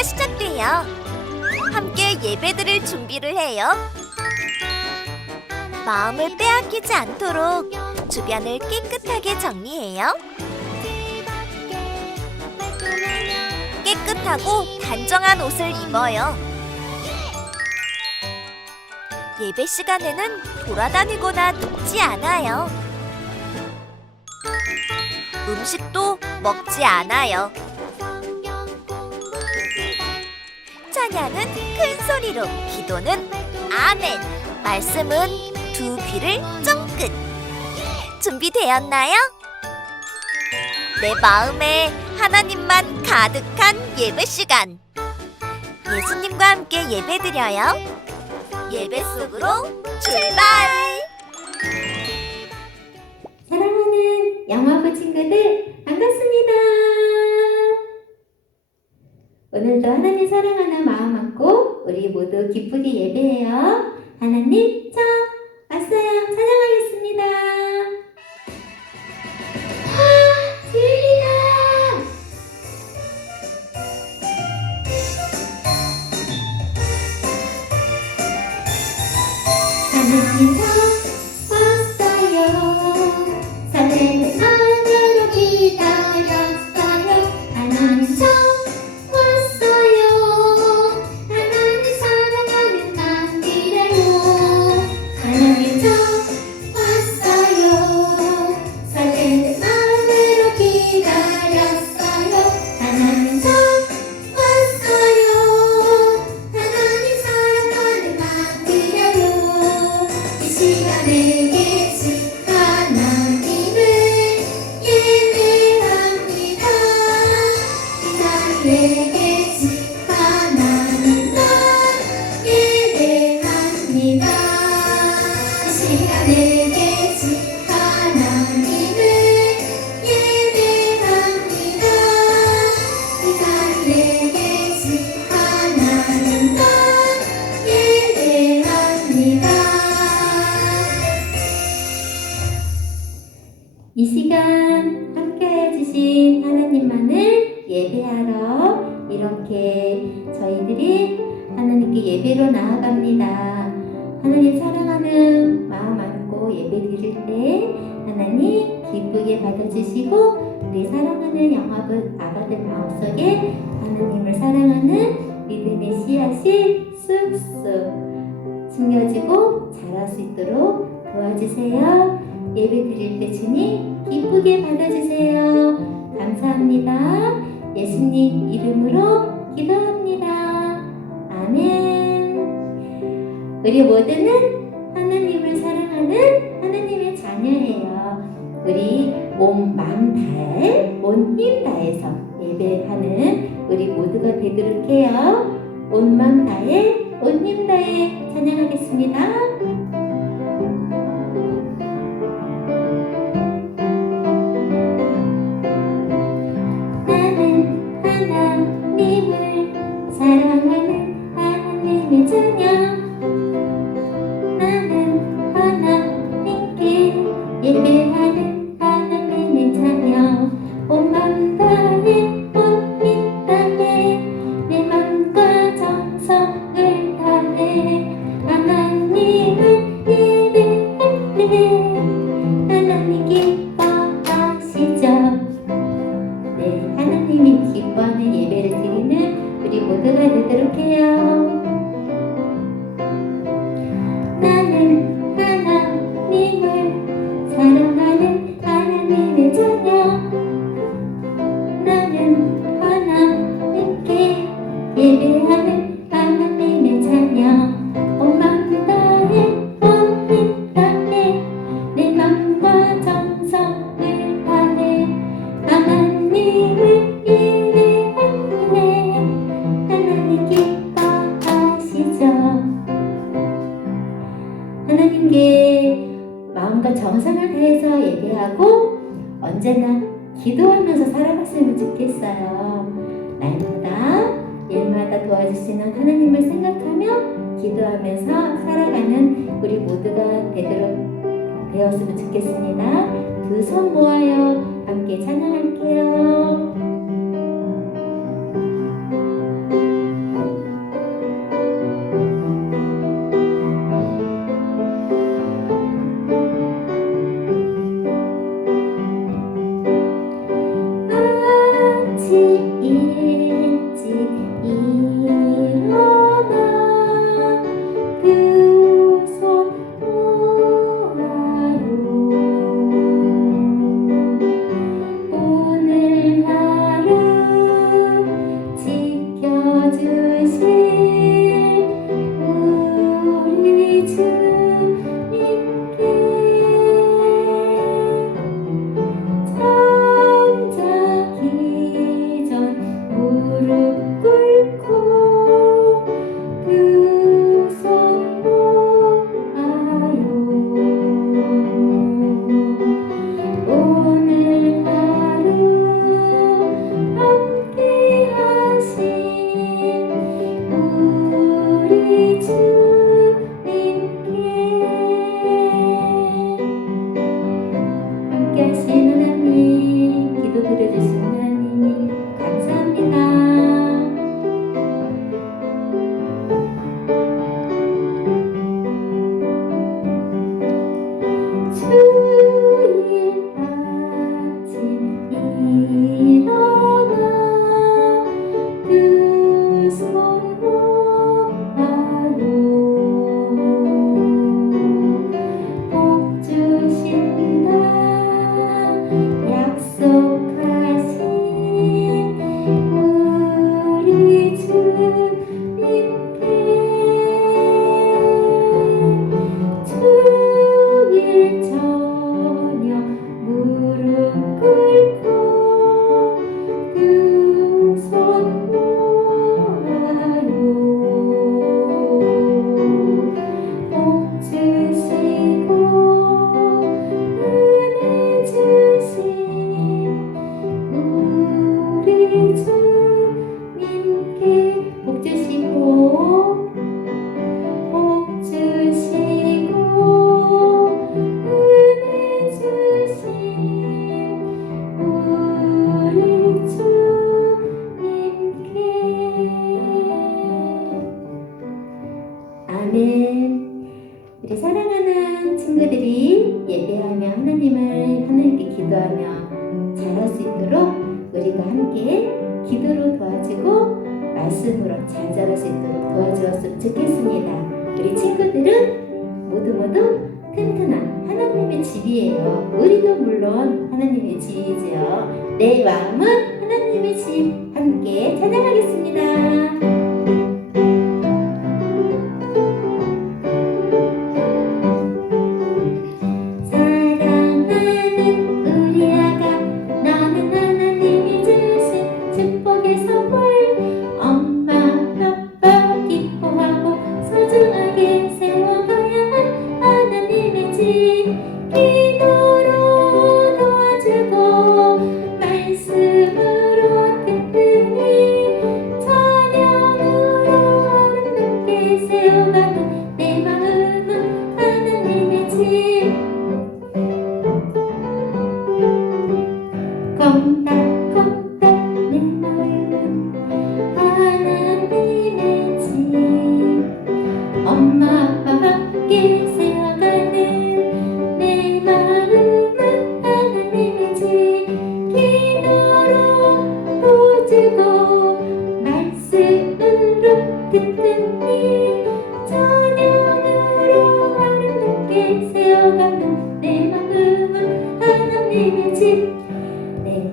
예배가 시작돼요. 함께 예배드릴 준비를 해요. 마음을 빼앗기지 않도록 주변을 깨끗하게 정리해요. 깨끗하고 단정한 옷을 입어요. 예배 시간에는 돌아다니거나 눕지 않아요. 음식도 먹지 않아요. 찬양은 큰 소리로, 기도는 아멘, 말씀은 두 귀를 쫑긋. 준비되었나요? 내 마음에 하나님만 가득한 예배 시간. 예수님과 함께 예배드려요. 예배 속으로 출발! 사랑하는 영화부 친구들, 반갑습니다. 오늘도 하나님 사랑하는 마음 갖고 우리 모두 기쁘게 예배해요. 하나님, 저 왔어요. 찬양하겠습니다. 주일이다. 하나님, 저 왔어요. 설레는 하늘로 기다렸어요. 하나님, 저 왔어요. 하나님 사랑하는 남기래요. 하나님, 저 왔어요. 설레는 하늘로 기다렸어요. 하나님, 저 왔어요. 하나님 사랑하는 남기래요. 이 시간에 계신 하나님을 예배합니다. 이 자리에 계신 하나님만 예배합니다. 이 시간에 계신 하나님을 예배합니다. 이 자리에 계신 하나님만 예배합니다. 이 시간 함께 해주신 하나님만을 예배하러 이렇게 저희들이 하나님께 예배로 나아갑니다. 하나님 사랑하는 마음 안고 예배 드릴 때 하나님 기쁘게 받아주시고 우리 사랑하는 영화부 아가들 마음속에 하나님을 사랑하는 믿음의 씨앗이 쑥쑥 숨겨지고 자랄 수 있도록 도와주세요. 예배 드릴 때 주님 기쁘게 받아주세요. 감사합니다. 예수님 이름으로 기도합니다. 아멘. 우리 모두는 하나님을 사랑하는 하나님의 자녀예요. 우리 온 마음 다해, 온 힘 다해서 예배하는 우리 모두가 되도록 해요. 온 마음 다해, 온 힘 다해 찬양하겠습니다. 나는 하나님을 사랑하는 하나님의 자녀. 나는 하나님께 예배하는 하나님의 자녀. 온 맘 다해, 온 힘 다해, 내 맘과 정성을 다해 하나님을 예배할래. 하나님 기뻐하시죠. 네, 하나님이 기뻐하는 예배를 드리는 우리 모두가 되도록 해요. 나는 하나님을 사랑하는 하나님의 자녀. 나는 하나님께 예배하는 하나님의 자녀. 온 맘 다해, 온 힘 다해, 내 맘과 정성을 다해 하나님을 예배할래. 하나님 기뻐하시죠. 하나님께 마음과 정성을 다해서 예배하고 언제나 기도하면서 살아갔으면 좋겠어요. 날마다 일마다 도와주시는 하나님을 생각하며 기도하면서 살아가는 우리 모두가 되었으면 좋겠습니다. 두 손 모아요. 함께 찬양할게요. 사랑하는 친구들이 예배하며 하나님께 기도하며 잘할 수 있도록 우리가 함께 기도로 도와주고 말씀으로 잘 자랄 수 있도록 도와주었으면 좋겠습니다. 우리 친구들은 모두 튼튼한 하나님의 집이에요. 우리도 물론 하나님의 집이지요. 내 마음은 하나님의 집. 함께 찬양하겠습니다.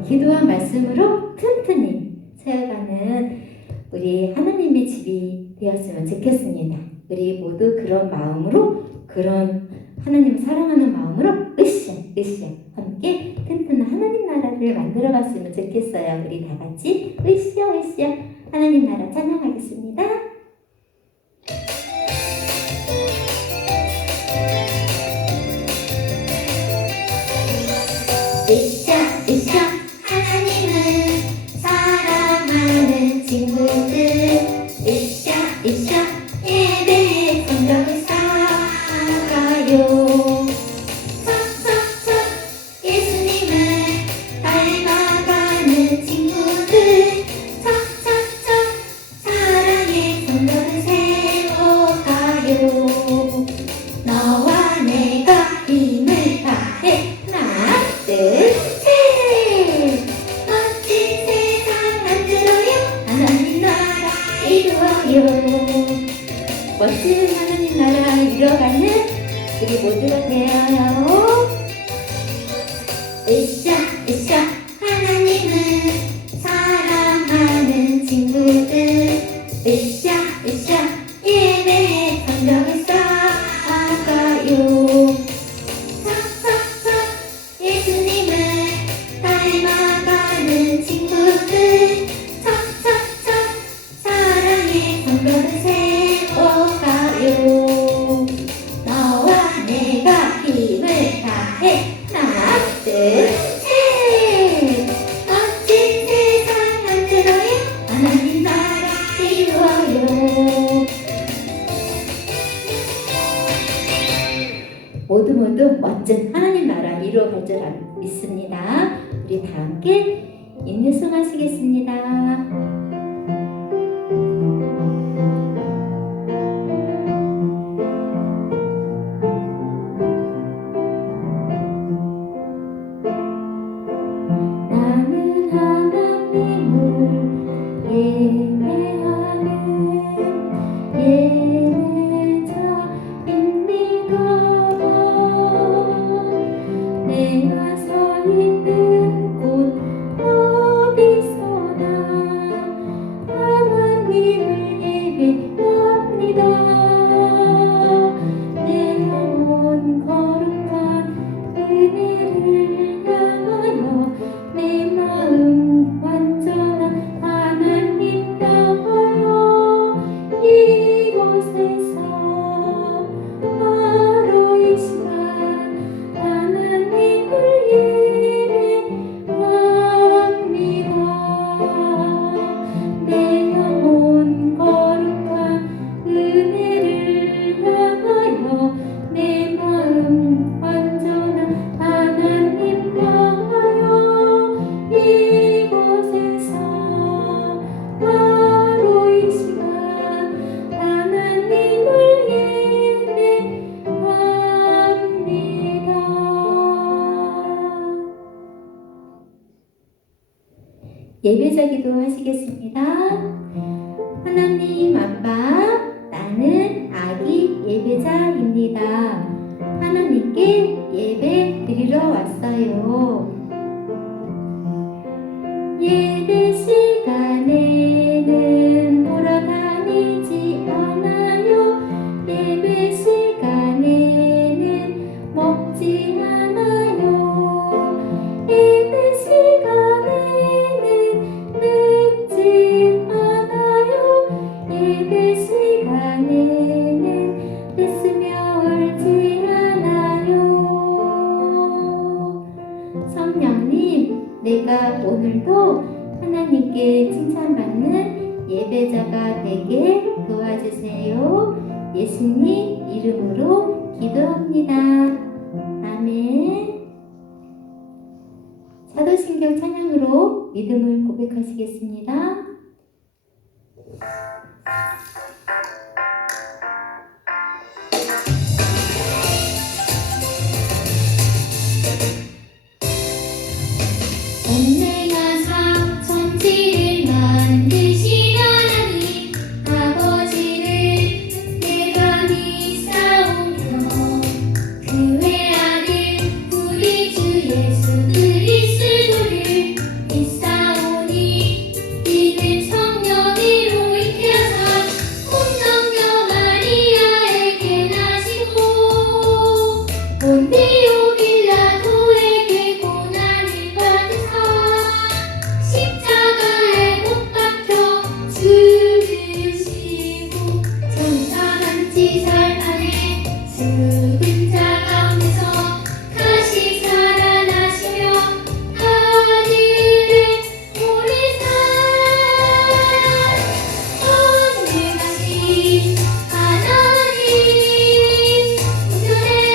기도한 말씀으로 튼튼히 세워가는 우리 하나님의 집이 되었으면 좋겠습니다. 우리 모두 그런 마음으로, 그런 하나님을 사랑하는 마음으로 으쌰 함께 튼튼한 하나님 나라를 만들어 갔으면 좋겠어요. 우리 다 같이 으쌰 하나님 나라 찬양하겠습니다. 으쌰 하나님을 사랑하는 친구들 으쌰 예배의 성경을 쌓아가요. 척 예수님을 닮아가는 친구들 척 사랑의 성경을 세워가요. 너와 내가 힘을 다해 하나 둘 멋진 하나님 나라 이뤄가는 우리 모두가 되어요. 으쌰 하나님을 사랑하는 친구들 으쌰 예배의 성경을 쌓아가요. 척 예수님을 닮아가는 친구들 척 사랑의 성경을 세워가요. 너와 내가 힘을 다해 하나 둘 셋 멋진 세상 만들어요. 하나님 나라 이루어요. 모두 멋진 하나님 나라 이루어갈 줄 믿습니다. 우리 다 함께 인내송 하시겠습니다. 내가 서 있는 곳 어디서나 예배자 기도 하시겠습니다. 하나님 아빠, 나는 아기 예배자입니다. 하나님께 예배 드리러 왔어요. 예배 시간에는 보러 다니지 않아요. 예배 시간에는 먹지 않아요. 예배 시간에는 늦지 않아요. 예배 시간에는 됐으며 울지 않아요. 성령님, 내가 오늘도 하나님께 칭찬받는 예배자가 되게 도와주세요. 예수님 이름으로 기도합니다. 아멘. 사도신경 찬양으로 믿음을 고백하시겠습니다. 온내가 삼천지를 만드신 하나님 아버지를 내가 믿사오며 그 외아들 우리 주 예수 그리스도를 믿사오니 이는 성령으로 잉태하사 본성녀 마리아에게 나시고 본디오 빌라도에게 고난을 받으사 십자가에 못 박혀 죽으시고 천사한 지살 안에 죽은 자 가운데서 다시 살아나시며 하늘에 오르사 전능하신 하나님 우편에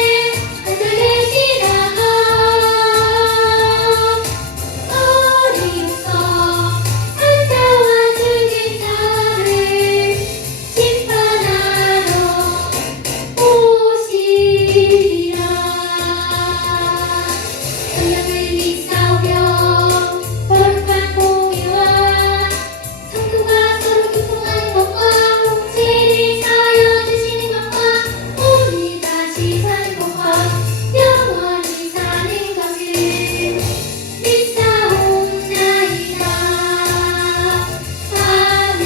앉아계시다가 어리로서 산자와 죽은 자를 심판하러 오시리라. 성령을 믿사오며 거룩한 공의와 성도가 서로 교통하는 것과 죄를 사하여 주시는 것과 오늘 다시 사는 것과 영원히 사는 것을 믿사옵나이다. 아멘.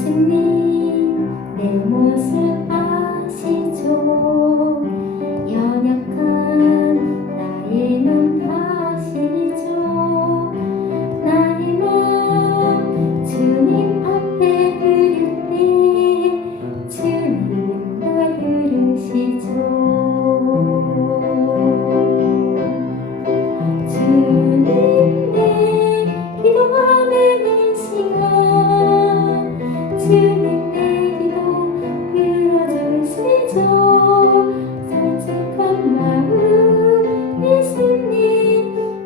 예수님 내 모습 아시죠? 연약한 나의 맘 아시죠? 나의 맘 주님 앞에 드릴 때 주님 나 들으시죠? 주님 내 기도하는 이 시간 주님 내 기도 들어주시죠. 솔직한 마음 예수님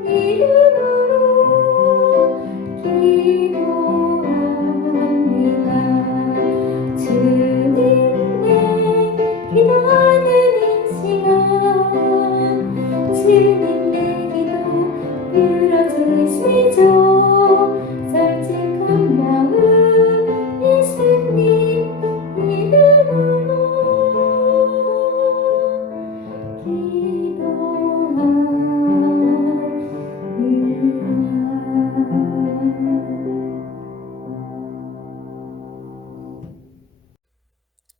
이름으로 기도합니다. 주님 내 기도하는 이 시간 주님 내 기도 들어주시죠. 솔직한 마음 예수님 이름으로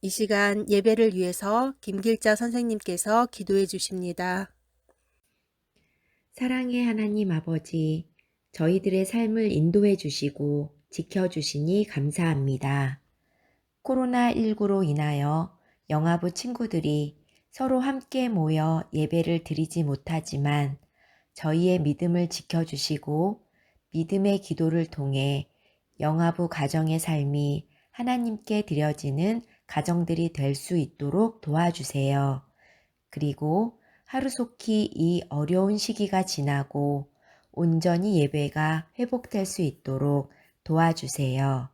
이 시간 예배를 위해서 김길자 선생님께서 기도해 주십니다. 사랑의 하나님 아버지, 저희들의 삶을 인도해 주시고 지켜주시니 감사합니다. 코로나19로 인하여 영아부 친구들이 서로 함께 모여 예배를 드리지 못하지만 저희의 믿음을 지켜주시고 믿음의 기도를 통해 영아부 가정의 삶이 하나님께 드려지는 가정들이 될 수 있도록 도와주세요. 그리고 하루속히 이 어려운 시기가 지나고 온전히 예배가 회복될 수 있도록 도와주세요.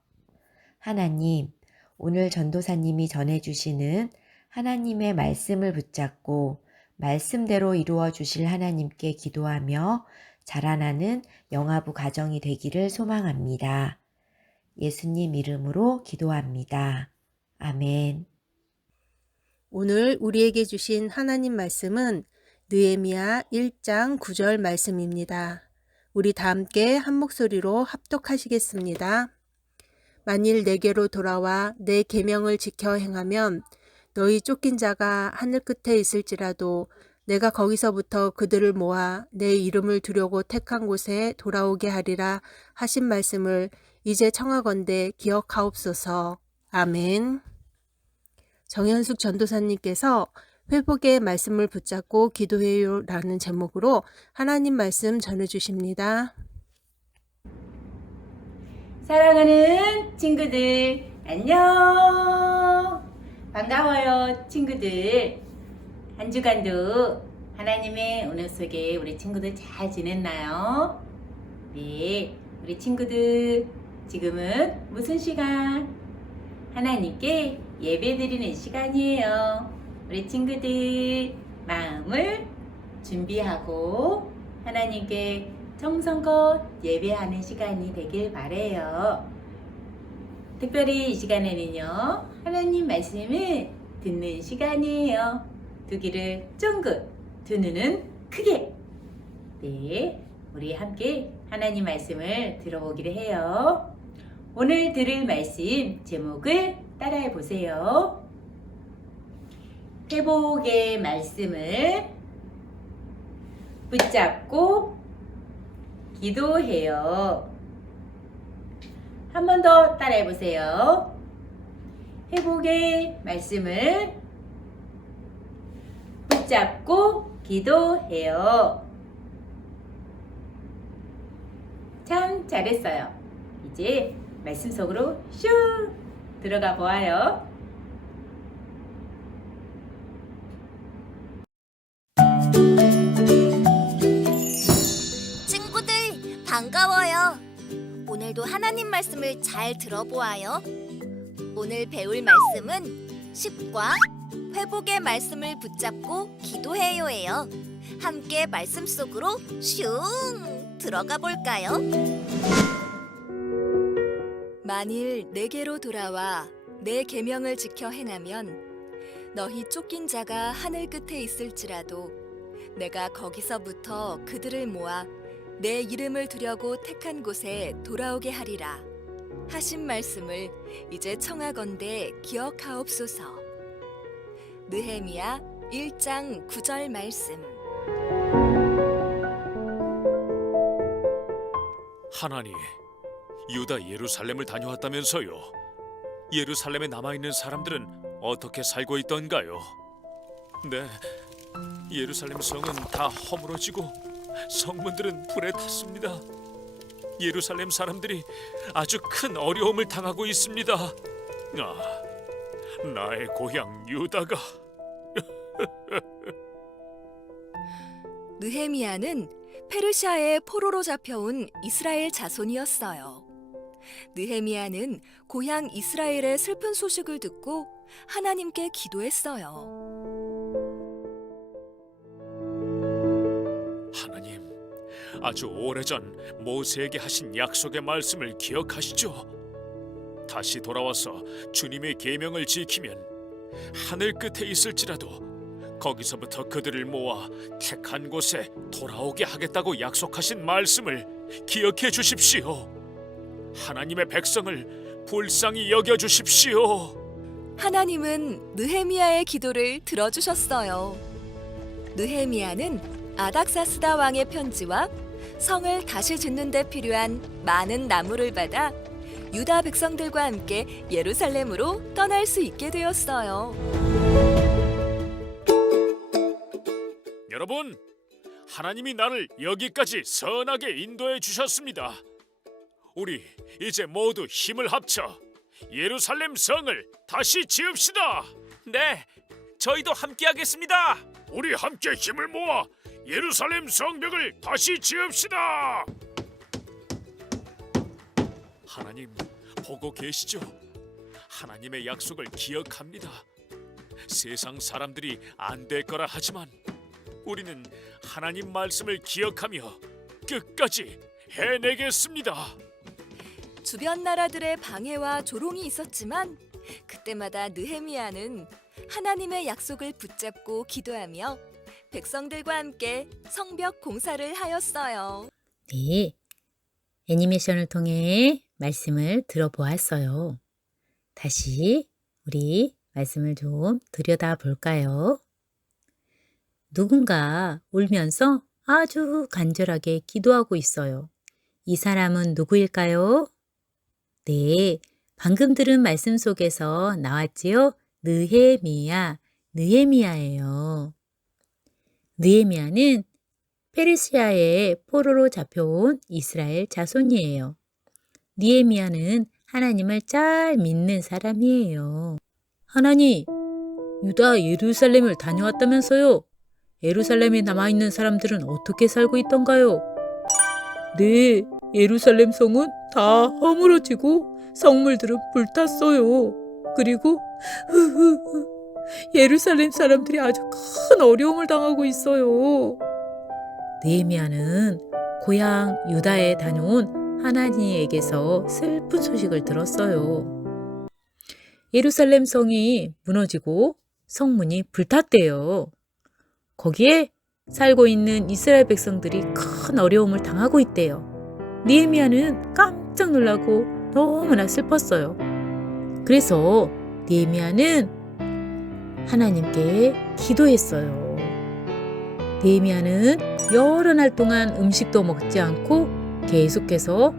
하나님, 오늘 전도사님이 전해주시는 하나님의 말씀을 붙잡고 말씀대로 이루어 주실 하나님께 기도하며 자라나는 영아부 가정이 되기를 소망합니다. 예수님 이름으로 기도합니다. 아멘. 오늘 우리에게 주신 하나님 말씀은 느헤미야 1장 9절 말씀입니다. 우리 다 함께 한 목소리로 합독하시겠습니다. 만일 내게로 돌아와 내 계명을 지켜 행하면 너희 쫓긴 자가 하늘 끝에 있을지라도 내가 거기서부터 그들을 모아 내 이름을 두려고 택한 곳에 돌아오게 하리라 하신 말씀을 이제 청하건대 기억하옵소서. 아멘. 정현숙 전도사님께서 회복의 말씀을 붙잡고 기도해요 라는 제목으로 하나님 말씀 전해주십니다. 사랑하는 친구들, 안녕! 반가워요, 친구들. 한 주간도 하나님의 은혜 속에 우리 친구들 잘 지냈나요? 네, 우리 친구들 지금은 무슨 시간? 하나님께 예배드리는 시간이에요. 우리 친구들 마음을 준비하고 하나님께 정성껏 예배하는 시간이 되길 바래요. 특별히 이 시간에는요, 하나님 말씀을 듣는 시간이에요. 두 귀를 쫑긋, 두 눈은 크게. 네, 우리 함께 하나님 말씀을 들어보기로 해요. 오늘 들을 말씀 제목을 따라해 보세요. 회복의 말씀을 붙잡고 기도해요. 한 번 더 따라해 보세요. 회복의 말씀을 붙잡고 기도해요. 참 잘했어요. 이제 말씀 속으로 슉 들어가 보아요. 친구들 반가워요. 오늘도 하나님 말씀을 잘 들어보아요. 오늘 배울 말씀은 10과 회복의 말씀을 붙잡고 기도해요예요. 함께 말씀 속으로 슝 들어가 볼까요? 만일 내게로 돌아와 내 계명을 지켜 행하면 너희 쫓긴 자가 하늘 끝에 있을지라도 내가 거기서부터 그들을 모아 내 이름을 두려고 택한 곳에 돌아오게 하리라 하신 말씀을 이제 청하건대 기억하옵소서. 느헤미야 1장 9절 말씀. 하나님, 유다 예루살렘을 다녀왔다면서요. 예루살렘에 남아있는 사람들은 어떻게 살고 있던가요? 네, 예루살렘 성은 다 허물어지고 성문들은 불에 탔습니다. 예루살렘 사람들이 아주 큰 어려움을 당하고 있습니다. 나의 고향 유다가. 느헤미야는 페르시아의 포로로 잡혀온 이스라엘 자손이었어요. 느헤미야는 고향 이스라엘의 슬픈 소식을 듣고 하나님께 기도했어요. 하나님, 아주 오래전 모세에게 하신 약속의 말씀을 기억하시죠? 다시 돌아와서 주님의 계명을 지키면 하늘 끝에 있을지라도 거기서부터 그들을 모아 택한 곳에 돌아오게 하겠다고 약속하신 말씀을 기억해 주십시오. 하나님의 백성을 불쌍히 여겨 주십시오. 하나님은 느헤미야의 기도를 들어주셨어요. 느헤미야는 아닥사스다 왕의 편지와 성을 다시 짓는 데 필요한 많은 나무를 받아 유다 백성들과 함께 예루살렘으로 떠날 수 있게 되었어요. 여러분, 하나님이 나를 여기까지 선하게 인도해 주셨습니다. 우리 이제 모두 힘을 합쳐 예루살렘 성을 다시 지읍시다. 네, 저희도 함께 하겠습니다. 우리 함께 힘을 모아 예루살렘 성벽을 다시 지읍시다. 하나님 보고 계시죠? 하나님의 약속을 기억합니다. 세상 사람들이 안 될 거라 하지만 우리는 하나님 말씀을 기억하며 끝까지 해내겠습니다. 주변 나라들의 방해와 조롱이 있었지만 그때마다 느헤미야는 하나님의 약속을 붙잡고 기도하며 백성들과 함께 성벽 공사를 하였어요. 네, 애니메이션을 통해 말씀을 들어보았어요. 다시 우리 말씀을 좀 들여다 볼까요? 누군가 울면서 아주 간절하게 기도하고 있어요. 이 사람은 누구일까요? 네, 방금 들은 말씀 속에서 나왔지요? 느헤미야예요. 느헤미야는 페르시아의 포로로 잡혀온 이스라엘 자손이에요. 느헤미야는 하나님을 잘 믿는 사람이에요. 하나님, 유다 예루살렘을 다녀왔다면서요? 예루살렘에 남아있는 사람들은 어떻게 살고 있던가요? 네, 예루살렘 성은 다 허물어지고 성물들은 불탔어요. 그리고 예루살렘 사람들이 아주 큰 어려움을 당하고 있어요. 느헤미야는 고향 유다에 다녀온 하나님에게서 슬픈 소식을 들었어요. 예루살렘 성이 무너지고 성문이 불탔대요. 거기에 살고 있는 이스라엘 백성들이 큰 어려움을 당하고 있대요. 느헤미야는 깜짝 놀라고 너무나 슬펐어요. 그래서 느헤미야는 하나님께 기도했어요. 느헤미야는 여러 날 동안 음식도 먹지 않고 계속해서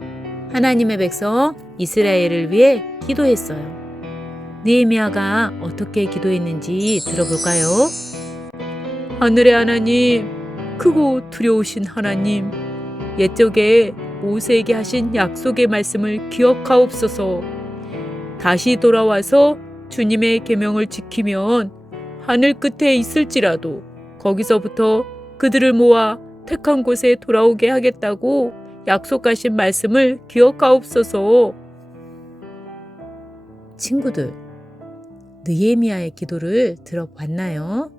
하나님의 백성 이스라엘을 위해 기도했어요. 느헤미야가 어떻게 기도했는지 들어볼까요? 하늘의 하나님, 크고 두려우신 하나님, 옛적에 모세에게 하신 약속의 말씀을 기억하옵소서. 다시 돌아와서 주님의 계명을 지키면 하늘 끝에 있을지라도 거기서부터 그들을 모아 택한 곳에 돌아오게 하겠다고 약속하신 말씀을 기억하옵소서. 친구들, 느헤미야의 기도를 들어봤나요?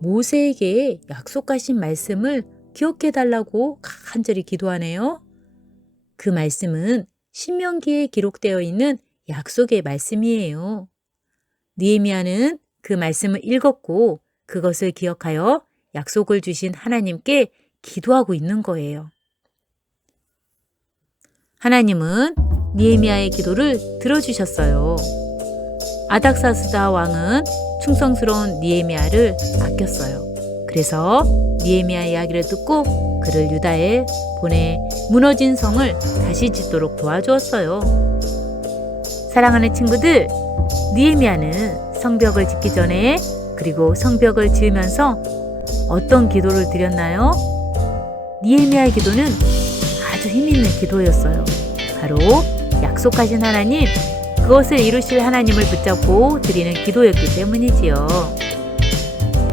모세에게 약속하신 말씀을 기억해달라고 간절히 기도하네요. 그 말씀은 신명기에 기록되어 있는 약속의 말씀이에요. 느헤미야는 그 말씀을 읽었고 그것을 기억하여 약속을 주신 하나님께 기도하고 있는 거예요. 하나님은 느헤미야의 기도를 들어주셨어요. 아닥사스다 왕은 충성스러운 느헤미야를 아꼈어요. 그래서 느헤미야 이야기를 듣고 그를 유다에 보내 무너진 성을 다시 짓도록 도와주었어요. 사랑하는 친구들, 느헤미야는 성벽을 짓기 전에 그리고 성벽을 지으면서 어떤 기도를 드렸나요? 느헤미야의 기도는 아주 힘있는 기도였어요. 바로 약속하신 하나님, 그것을 이루실 하나님을 붙잡고 드리는 기도였기 때문이지요.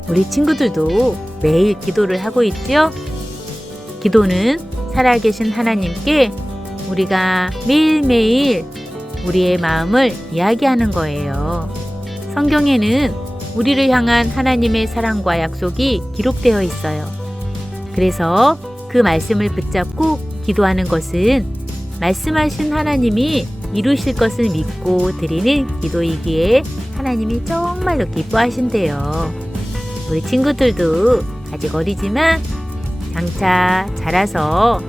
우리 친구들도 매일 기도를 하고 있지요? 기도는 살아계신 하나님께 우리가 매일매일 우리의 마음을 이야기하는 거예요. 성경에는 우리를 향한 하나님의 사랑과 약속이 기록되어 있어요. 그래서 그 말씀을 붙잡고 기도하는 것은 말씀하신 하나님이 이루실 것을 믿고 드리는 기도이기에 하나님이 정말로 기뻐하신대요. 우리 친구들도 아직 어리지만 장차 자라서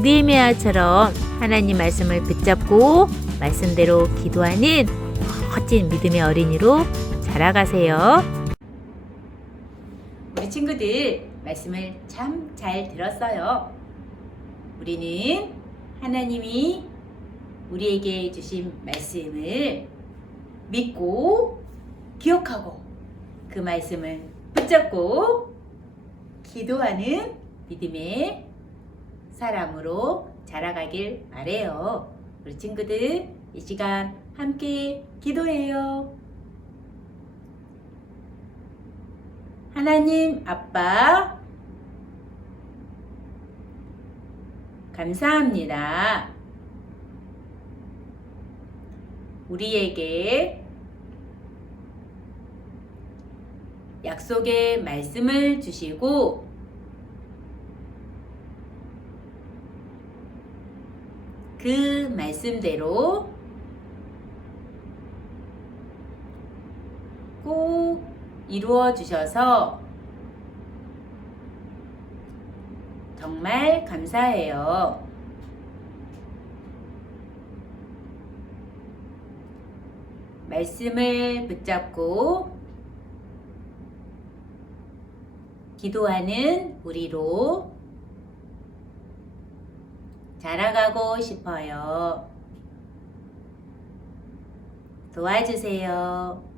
느헤미야처럼 하나님 말씀을 붙잡고 말씀대로 기도하는 멋진 믿음의 어린이로 자라가세요. 우리 친구들 말씀을 참 잘 들었어요. 우리는 하나님이 우리에게 주신 말씀을 믿고 기억하고 그 말씀을 붙잡고 기도하는 믿음의 사람으로 자라가길 바래요. 우리 친구들 이 시간 함께 기도해요. 하나님 아빠 감사합니다. 우리에게 약속의 말씀을 주시고 그 말씀대로 꼭 이루어 주셔서 정말 감사해요. 말씀을 붙잡고 기도하는 우리로 자라가고 싶어요. 도와주세요.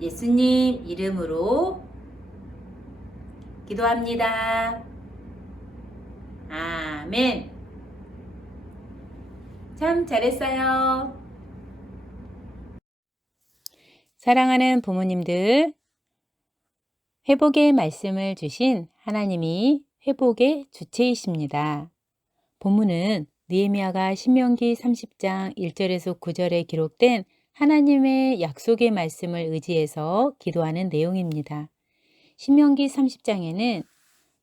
예수님 이름으로 기도합니다. 아멘. 참 잘했어요. 사랑하는 부모님들, 회복의 말씀을 주신 하나님이 회복의 주체이십니다. 본문은 느헤미야가 신명기 30장 1절에서 9절에 기록된 하나님의 약속의 말씀을 의지해서 기도하는 내용입니다. 신명기 30장에는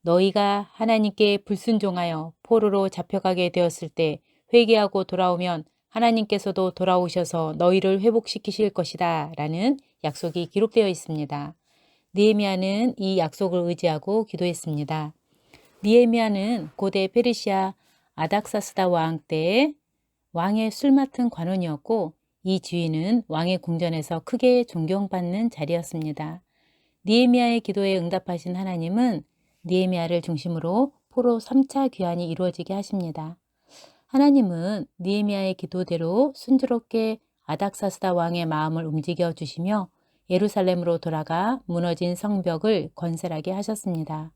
너희가 하나님께 불순종하여 포로로 잡혀가게 되었을 때 회개하고 돌아오면 하나님께서도 돌아오셔서 너희를 회복시키실 것이다 라는 약속이 기록되어 있습니다. 느헤미야는 이 약속을 의지하고 기도했습니다. 느헤미야는 고대 페르시아 아닥사스다 왕 때 왕의 술 맡은 관원이었고 이 지위는 왕의 궁전에서 크게 존경받는 자리였습니다. 느헤미야의 기도에 응답하신 하나님은 느헤미야를 중심으로 포로 3차 귀환이 이루어지게 하십니다. 하나님은 느헤미야의 기도대로 순조롭게 아닥사스다 왕의 마음을 움직여 주시며 예루살렘으로 돌아가 무너진 성벽을 건설하게 하셨습니다.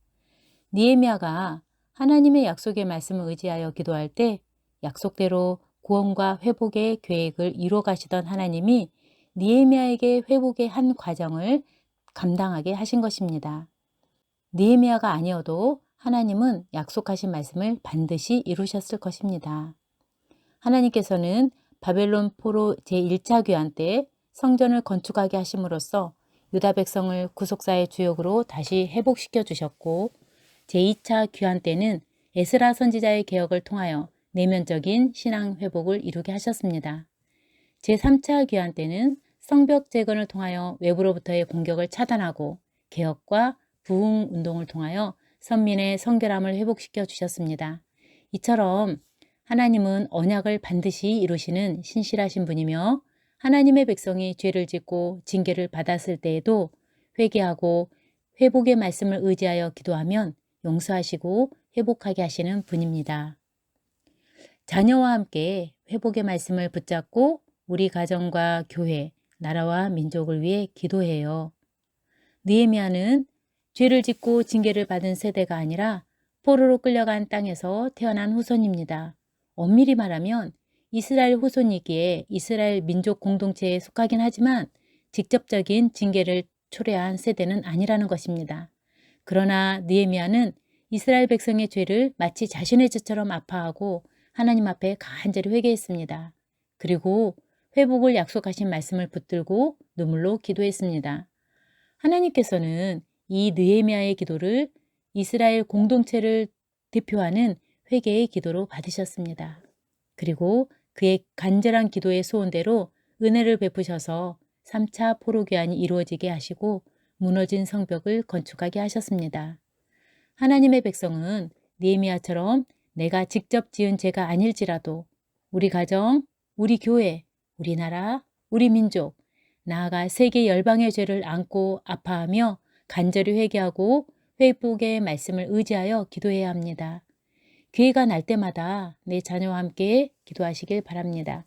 느헤미야가 하나님의 약속의 말씀을 의지하여 기도할 때 약속대로 구원과 회복의 계획을 이루어 가시던 하나님이 느헤미야에게 회복의 한 과정을 감당하게 하신 것입니다. 느헤미야가 아니어도 하나님은 약속하신 말씀을 반드시 이루셨을 것입니다. 하나님께서는 바벨론 포로 제1차 귀환 때 성전을 건축하게 하심으로써 유다 백성을 구속사의 주역으로 다시 회복시켜 주셨고 제2차 귀환 때는 에스라 선지자의 개혁을 통하여 내면적인 신앙 회복을 이루게 하셨습니다. 제3차 귀환 때는 성벽 재건을 통하여 외부로부터의 공격을 차단하고 개혁과 부흥 운동을 통하여 선민의 성결함을 회복시켜 주셨습니다. 이처럼 하나님은 언약을 반드시 이루시는 신실하신 분이며 하나님의 백성이 죄를 짓고 징계를 받았을 때에도 회개하고 회복의 말씀을 의지하여 기도하면 용서하시고 회복하게 하시는 분입니다. 자녀와 함께 회복의 말씀을 붙잡고 우리 가정과 교회, 나라와 민족을 위해 기도해요. 느헤미야는 죄를 짓고 징계를 받은 세대가 아니라 포로로 끌려간 땅에서 태어난 후손입니다. 엄밀히 말하면 이스라엘 후손이기에 이스라엘 민족 공동체에 속하긴 하지만 직접적인 징계를 초래한 세대는 아니라는 것입니다. 그러나 느헤미야는 이스라엘 백성의 죄를 마치 자신의 죄처럼 아파하고 하나님 앞에 간절히 회개했습니다. 그리고 회복을 약속하신 말씀을 붙들고 눈물로 기도했습니다. 하나님께서는 이 느헤미야의 기도를 이스라엘 공동체를 대표하는 회개의 기도로 받으셨습니다. 그리고 그의 간절한 기도의 소원대로 은혜를 베푸셔서 3차 포로 귀환이 이루어지게 하시고 무너진 성벽을 건축하게 하셨습니다. 하나님의 백성은 느헤미야처럼 내가 직접 지은 죄가 아닐지라도 우리 가정, 우리 교회, 우리 나라, 우리 민족, 나아가 세계 열방의 죄를 안고 아파하며 간절히 회개하고 회복의 말씀을 의지하여 기도해야 합니다. 기회가 날 때마다 내 자녀와 함께 기도하시길 바랍니다.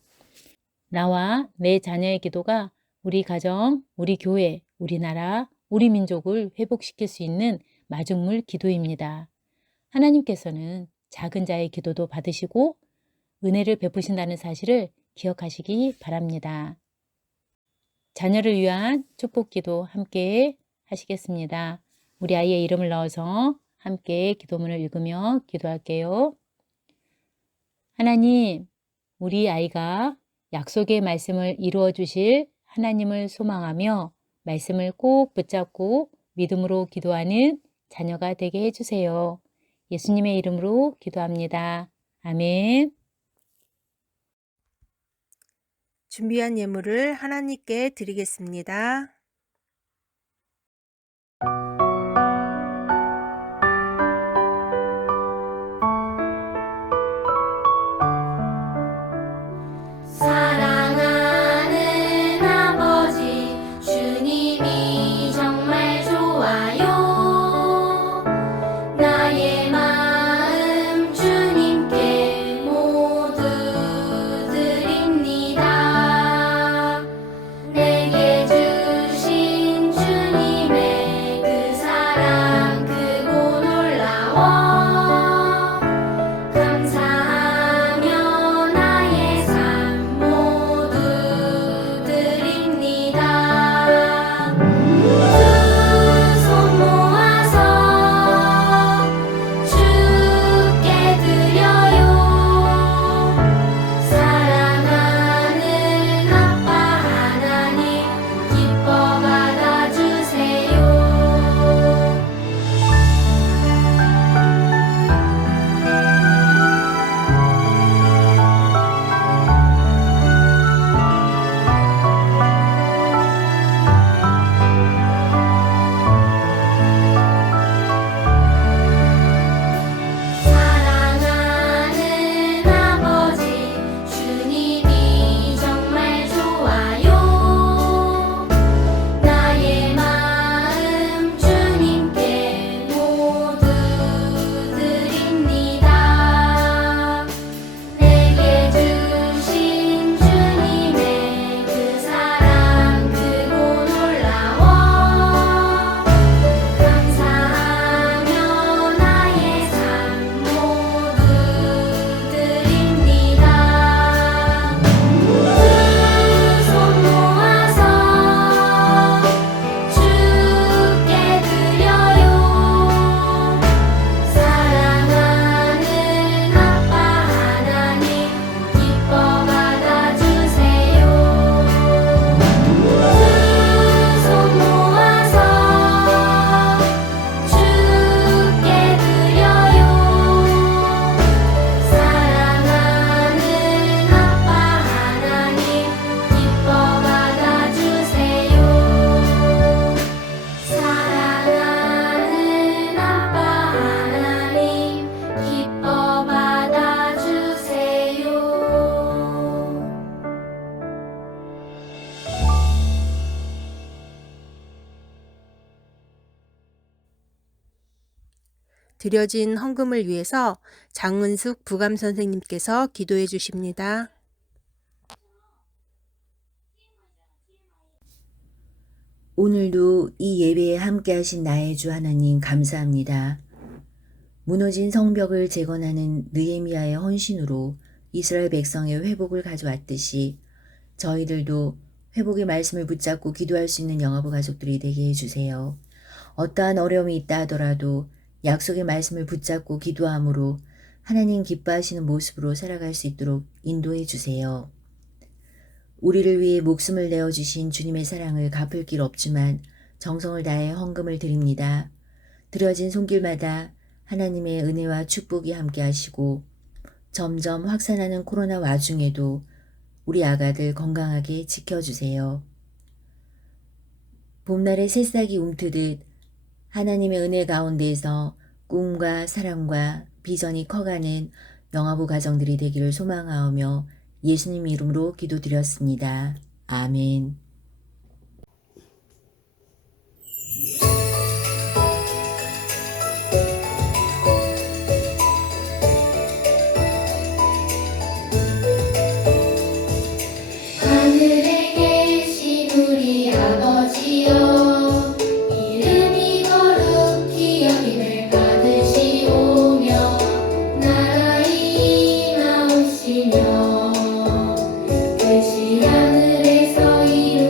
나와 내 자녀의 기도가 우리 가정, 우리 교회, 우리 나라, 우리 민족을 회복시킬 수 있는 마중물 기도입니다. 하나님께서는 작은 자의 기도도 받으시고 은혜를 베푸신다는 사실을 기억하시기 바랍니다. 자녀를 위한 축복기도 함께 하시겠습니다. 우리 아이의 이름을 넣어서 함께 기도문을 읽으며 기도할게요. 하나님, 우리 아이가 약속의 말씀을 이루어 주실 하나님을 소망하며 말씀을 꼭 붙잡고 믿음으로 기도하는 자녀가 되게 해주세요. 예수님의 이름으로 기도합니다. 아멘. 준비한 예물을 하나님께 드리겠습니다. 사랑하는 아버지 주님이 정말 좋아요. 나의 마음 주님께 모두 드립니다. 내게 주신 주님의 그 사랑 크고 놀라워 감사하며 나의 삶 모두 드립니다. 두 손 모아서 주께 드려요. 사랑하는 아빠 하나님 기뻐 받아주세요. 사랑하는 아버지 주님이 정말 좋아요. 나의 마음 주님께 모두 드립니다. 내게 주신 주님의 그 사랑 크고 놀라워 감사하며 나의 삶 모두 드립니다. 두 손 모아서 주께 드려요. 사랑하는 아빠 하나님 기뻐 받아주세요. 두 손 모아서 주께 드려요. 사랑하는 아빠 하나님 기뻐 받아주세요. 사랑하는 아빠 하나님 기뻐 받아주세요. 드려진 헌금을 위해서 장은숙 부감 선생님께서 기도해 주십니다. 오늘도 이 예배에 함께하신 나의 주 하나님 감사합니다. 무너진 성벽을 재건하는 느헤미야의 헌신으로 이스라엘 백성의 회복을 가져왔듯이 저희들도 회복의 말씀을 붙잡고 기도할 수 있는 영화부 가족들이 되게 해주세요. 어떠한 어려움이 있다 하더라도 약속의 말씀을 붙잡고 기도함으로 하나님 기뻐하시는 모습으로 살아갈 수 있도록 인도해 주세요. 우리를 위해 목숨을 내어주신 주님의 사랑을 갚을 길 없지만 정성을 다해 헌금을 드립니다. 드려진 손길마다 하나님의 은혜와 축복이 함께 하시고 점점 확산하는 코로나 와중에도 우리 아가들 건강하게 지켜주세요. 봄날의 새싹이 움트듯 하나님의 은혜 가운데에서 꿈과 사랑과 비전이 커가는 영화부 가정들이 되기를 소망하오며 예수님 이름으로 기도드렸습니다. 아멘. 하늘에 계신 우리 아버지여 이름이 거룩히 여김을 받으시오며 나라의 임하옵시며 뜻이 하늘에서 이루어지듯이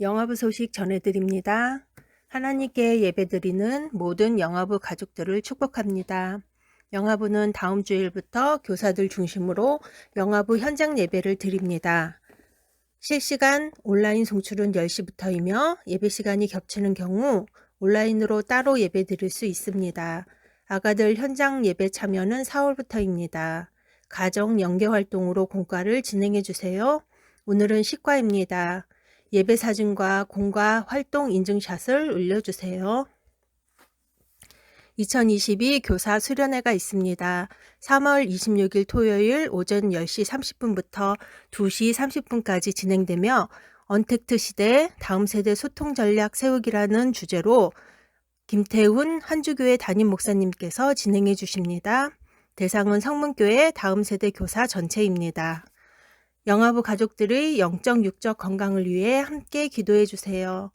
영화부 소식 전해드립니다. 하나님께 예배드리는 모든 영화부 가족들을 축복합니다. 영화부는 다음 주일부터 교사들 중심으로 영화부 현장 예배를 드립니다. 실시간 온라인 송출은 10시부터이며 예배 시간이 겹치는 경우 온라인으로 따로 예배 드릴 수 있습니다. 아가들 현장 예배 참여는 4월부터입니다. 가정 연계 활동으로 공과를 진행해 주세요. 오늘은 식과입니다. 예배 사진과 공과 활동 인증샷을 올려주세요. 2022 교사 수련회가 있습니다. 3월 26일 토요일 오전 10시 30분부터 2시 30분까지 진행되며 언택트 시대 다음 세대 소통 전략 세우기라는 주제로 김태훈 한주교회 담임 목사님께서 진행해 주십니다. 대상은 성문교회 다음 세대 교사 전체입니다. 영화부 가족들의 영적 육적 건강을 위해 함께 기도해 주세요.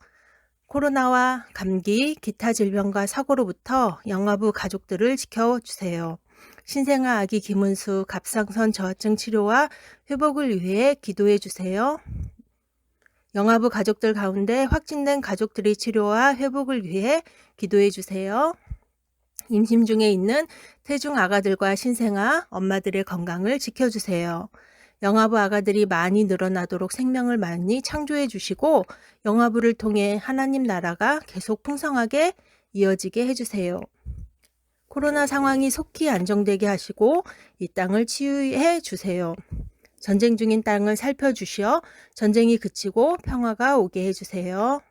코로나와 감기, 기타 질병과 사고로부터 영화부 가족들을 지켜주세요. 신생아 아기 김은수 갑상선 저하증 치료와 회복을 위해 기도해 주세요. 영화부 가족들 가운데 확진된 가족들의 치료와 회복을 위해 기도해 주세요. 임신 중에 있는 태중 아가들과 신생아 엄마들의 건강을 지켜주세요. 영화부 아가들이 많이 늘어나도록 생명을 많이 창조해 주시고 영화부를 통해 하나님 나라가 계속 풍성하게 이어지게 해주세요. 코로나 상황이 속히 안정되게 하시고 이 땅을 치유해 주세요. 전쟁 중인 땅을 살펴주시어 전쟁이 그치고 평화가 오게 해주세요.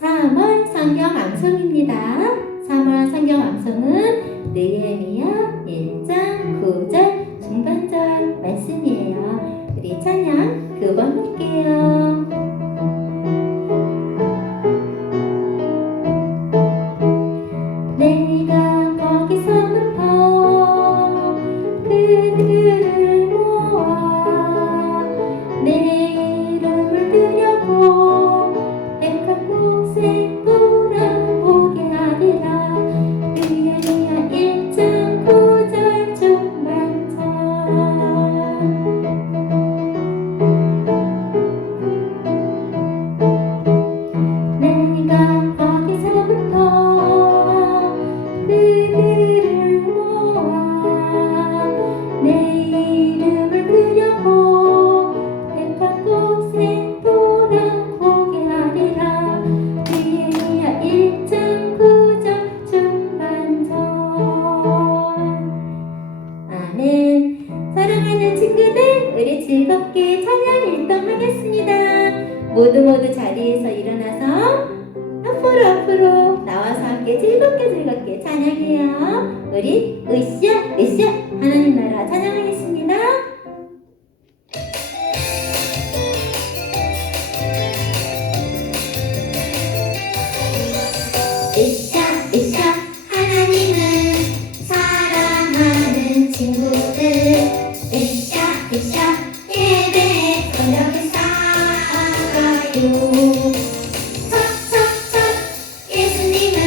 3월 성경 암송입니다. 3월 성경 암송은 느헤미야 1장 9절 중반절 말씀이에요. 우리 찬양 9번 할게요. 내가 거기서부터 그들을 모아 내 이름을 드렸고 백합 곳에 돌아보게 하리라. 느헤미야 1장 9절 중반절. 내가 거기서부터 그들을 모아 내 이름을 드렸고 백합 곳에 돌아보게 하리라. 느헤미야 1장 9절 중반절. 아멘. 사랑하는 친구들, 우리 즐겁게 찬양 일동하겠습니다. 모두 자리에서 일어나서 앞으로 나와서 함께 즐겁게 찬양해요. 우리 으쌰 하나님 나라 찬양하겠습니다. 으쌰 하나님은 사랑하는 친구들 으쌰 예배에 권력을 쌓아가요. 척 예수님을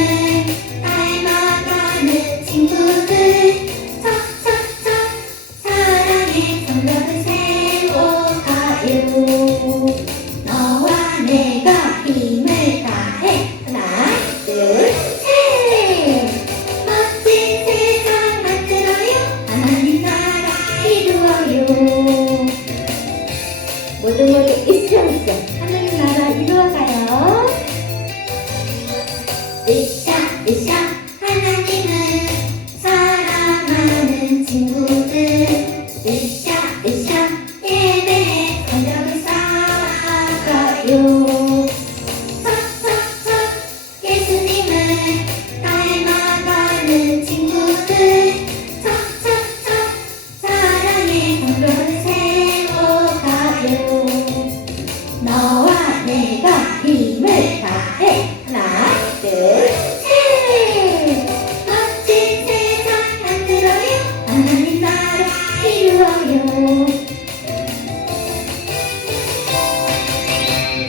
닮아가는 친구들 척 사랑의 성벽을 세워가요. 너와 내가 힘을 다해 하나 둘 셋. 멋진 세상 만들어요. 하나님 나라 이루어요. 모두 으쌰 하나님 나라 이루어가요. 으쌰 하나님은 사랑하는 친구들 으쌰 예배에 권력을 쌓아가요. 척 예수님을 닮아가는 친구들 척 사랑의 성벽을 세워가요. 너와 내가 힘을 다해 하나 둘 셋. 멋진 세상 만들어요. 하나님 나라 이루어요.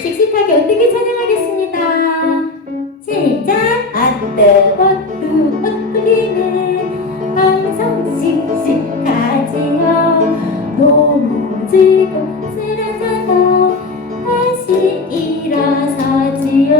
씩씩하게 어떻게 찬양하겠습니다. 시작. 아뜨거뜨 엇뜨기는 항상 씩씩하지요. 너무 즐거운 쓰라져도 다시 다시 일어서지요.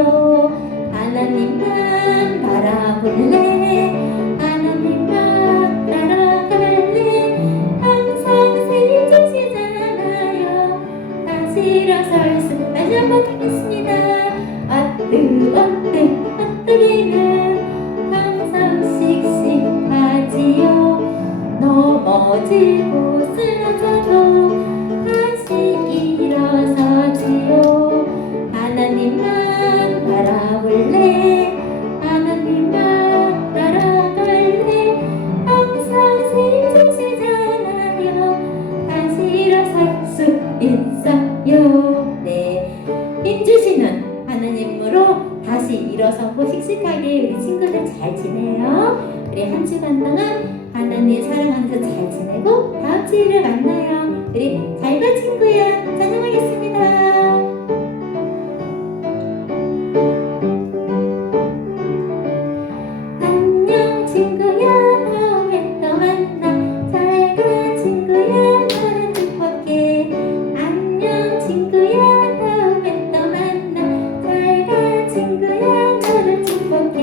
하나님만 바라볼래. 하나님만 따라갈래. 항상 생일 주시잖아요. 다시 일어설 수. 다시 한번 하겠습니다. 어뜨기는 항상 씩씩하지요. 넘어지고 쓰러져도 다시 일어서지요. 하나님만 바라볼래. 하나님만 따라갈래. 항상 생일 주시잖아요. 다시 일어설 수 있어요. 네, 힘주시는 하나님으로 다시 일어서고 씩씩하게 우리 친구들 잘 지내요. 우리 한 주간 동안 하나님 사랑하면서 잘 지내고 다음 주일에 만나요. 우리 잘 가 친구야. 찬양하겠습니다. 안녕 친구야, 다음에 또 만나. 잘 가 친구야, 너는 축복해. 안녕 친구야, 다음에 또 만나. 잘 가 친구야, 너를 축복해.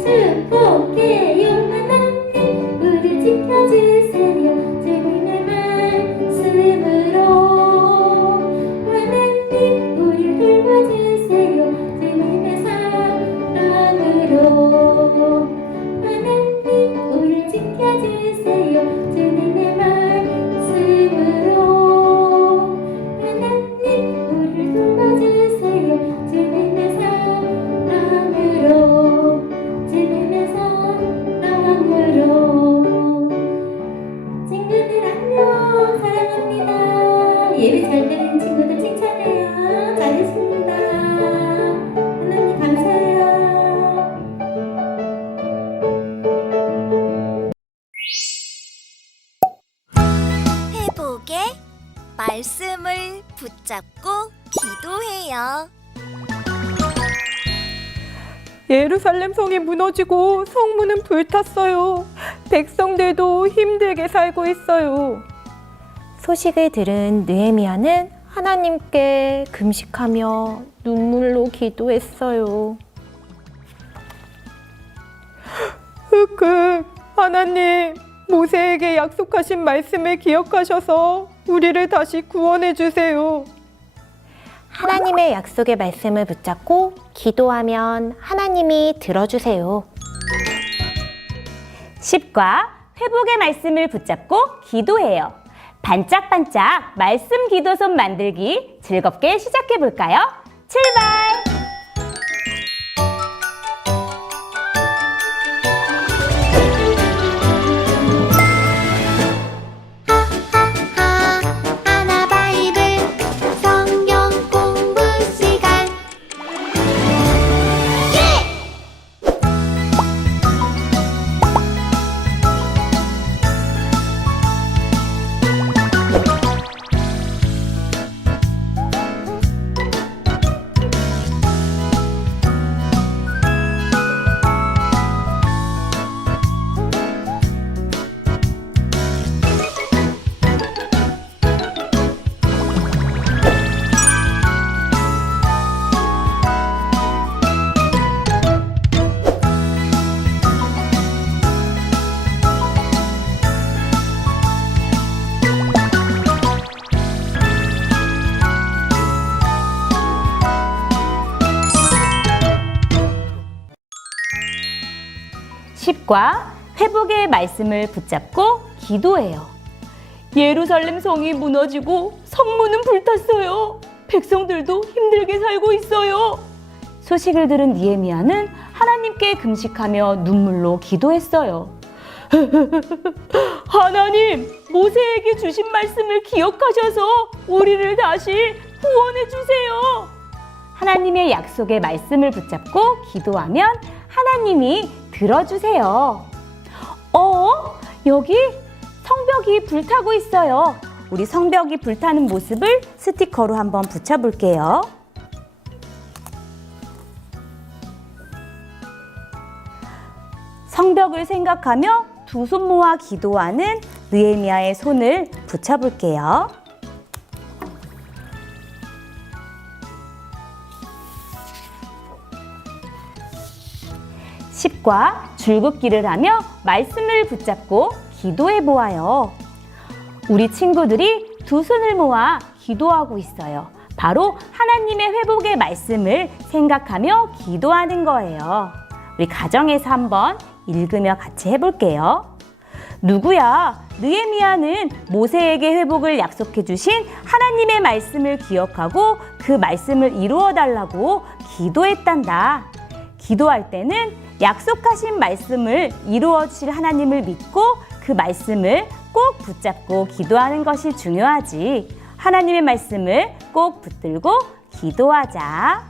축복해요 하나님, 우리 지켜주세요. 주님의 말씀으로. 하나님 우리 돌봐주세요. 주님의 사랑으로. 하나님 우리 지켜주세요. 주님의 말씀으로. 하나님 우리 돌봐주세요. 주님의 사랑으로. 주님의 사랑으로. 친구들 안녕. 사랑합니다. 예배 잘 드리는 친구들 칭찬해요. 잘했습니다. 하나님 감사해요. 회복의 말씀을 붙잡고 기도해요. 예루살렘 성이 무너지고 성문은 불탔어요. 백성들도 힘들게 살고 있어요. 소식을 들은 느헤미야는 하나님께 금식하며 눈물로 기도했어요. 흑흑, 하나님, 모세에게 약속하신 말씀을 기억하셔서 우리를 다시 구원해 주세요. 하나님의 약속의 말씀을 붙잡고 기도하면 하나님이 들어주세요. 10과 회복의 말씀을 붙잡고 기도해요. 반짝반짝 말씀 기도손 만들기 즐겁게 시작해 볼까요? 출발! 하나 바이블 성경 공부 시간. 과 회복의 말씀을 붙잡고 기도해요. 예루살렘 성이 무너지고 성문은 불탔어요. 백성들도 힘들게 살고 있어요. 소식을 들은 느헤미야는 하나님께 금식하며 눈물로 기도했어요. 하나님, 모세에게 주신 말씀을 기억하셔서 우리를 다시 구원해 주세요. 하나님의 약속의 말씀을 붙잡고 기도하면 하나님이 들어주세요. 여기 성벽이 불타고 있어요. 우리 성벽이 불타는 모습을 스티커로 한번 붙여볼게요. 성벽을 생각하며 두 손 모아 기도하는 느헤미야의 손을 붙여볼게요. 10과 줄긋기를 하며 말씀을 붙잡고 기도해 보아요. 우리 친구들이 두 손을 모아 기도하고 있어요. 바로 하나님의 회복의 말씀을 생각하며 기도하는 거예요. 우리 가정에서 한번 읽으며 같이 해볼게요. 누구야? 느헤미야는 모세에게 회복을 약속해 주신 하나님의 말씀을 기억하고 그 말씀을 이루어 달라고 기도했단다. 기도할 때는 약속하신 말씀을 이루어 주실 하나님을 믿고 그 말씀을 꼭 붙잡고 기도하는 것이 중요하지. 하나님의 말씀을 꼭 붙들고 기도하자.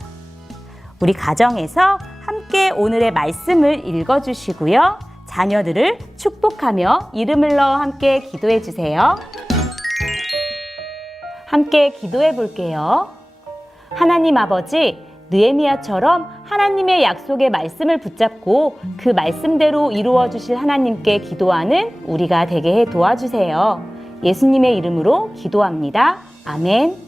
우리 가정에서 함께 오늘의 말씀을 읽어주시고요. 자녀들을 축복하며 이름을 넣어 함께 기도해 주세요. 함께 기도해 볼게요. 하나님 아버지, 느헤미야처럼 하나님의 약속의 말씀을 붙잡고 그 말씀대로 이루어 주실 하나님께 기도하는 우리가 되게 해 도와주세요. 예수님의 이름으로 기도합니다. 아멘.